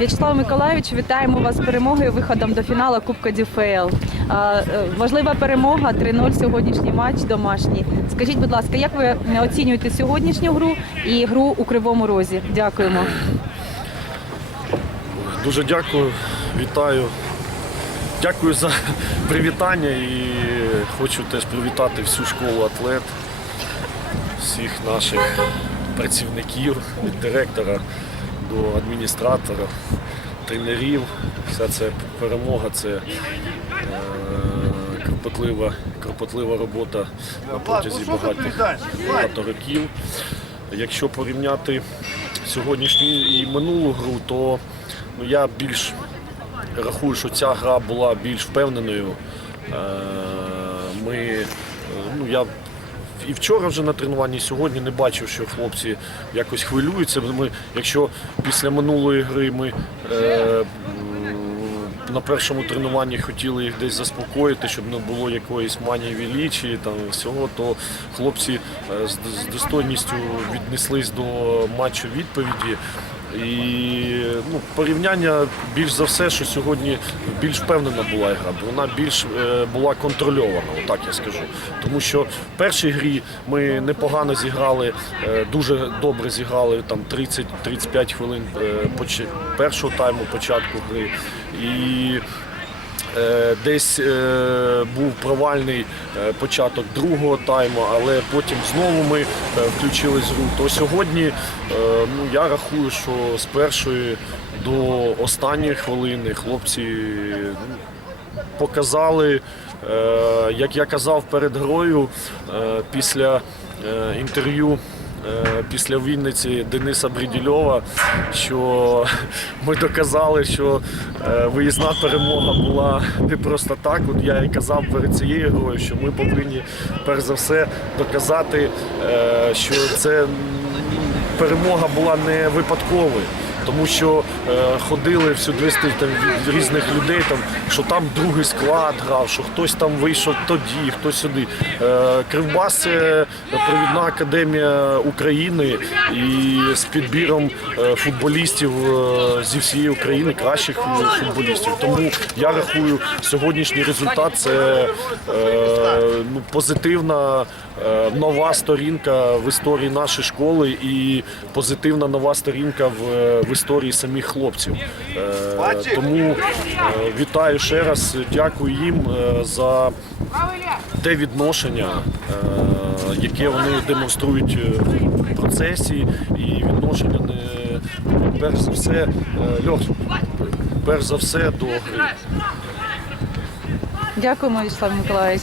В'ячеслав Миколаївич, вітаємо вас з перемогою виходом до фіналу Кубка ДФЛ. А, е, Важлива перемога 3-0 сьогоднішній матч домашній. Скажіть, будь ласка, як ви оцінюєте сьогоднішню гру і гру у Кривому Розі? Дякуємо. Дуже дякую, вітаю. Дякую за привітання і хочу теж привітати всю школу атлет, всіх наших працівників, директора до адміністратора, тренерів. Вся ця перемога це е, кропотлива, кропотлива робота на протязі багатьох багато років. Якщо порівняти сьогоднішню і минулу гру, то ну, я більш рахую, що ця гра була більш впевненою. Е, Ми, е, ну, я і вчора вже на тренуванні, і сьогодні не бачив, що хлопці якось хвилюються. Ми, якщо після минулої гри ми е, на першому тренуванні хотіли їх десь заспокоїти, щоб не було якоїсь манії величі, там всього, то хлопці е, з, з достойністю віднеслись до матчу відповіді. І ну, порівняння більш за все, що сьогодні більш впевнена була гра, вона більш е, була контрольована, отак я скажу. Тому що в першій грі ми непогано зіграли, е, дуже добре зіграли там 30-35 хвилин е, першого тайму початку гри. І Десь е, був провальний е, початок другого тайму, але потім знову ми е, включились в гру. То сьогодні е, ну, я рахую, що з першої до останньої хвилини хлопці ну, показали, е, як я казав перед грою е, після е, інтерв'ю. Е, Після Вінниці Дениса Брідільова, що ми доказали, що е, виїзна перемога була не просто так. От я і казав перед цією грою, що ми повинні перш за все доказати, е, що це перемога була не випадковою. Тому що е, ходили всюди там, різних людей, там, що там другий склад грав, що хтось там вийшов тоді, хтось сюди. Е, Кривбас це провідна академія України і з підбіром е, футболістів е, зі всієї України, кращих е, футболістів. Тому я рахую, сьогоднішній результат це е, ну, позитивна е, нова сторінка в історії нашої школи і позитивна нова сторінка в, в історії самих хлопців. Е, тому е, вітаю ще раз, дякую їм е, за те відношення, яке вони демонструють в процесі, і відношення не перш за все, Льох, перш за все до. Дякуємо, В'ячеслав Миколаївич.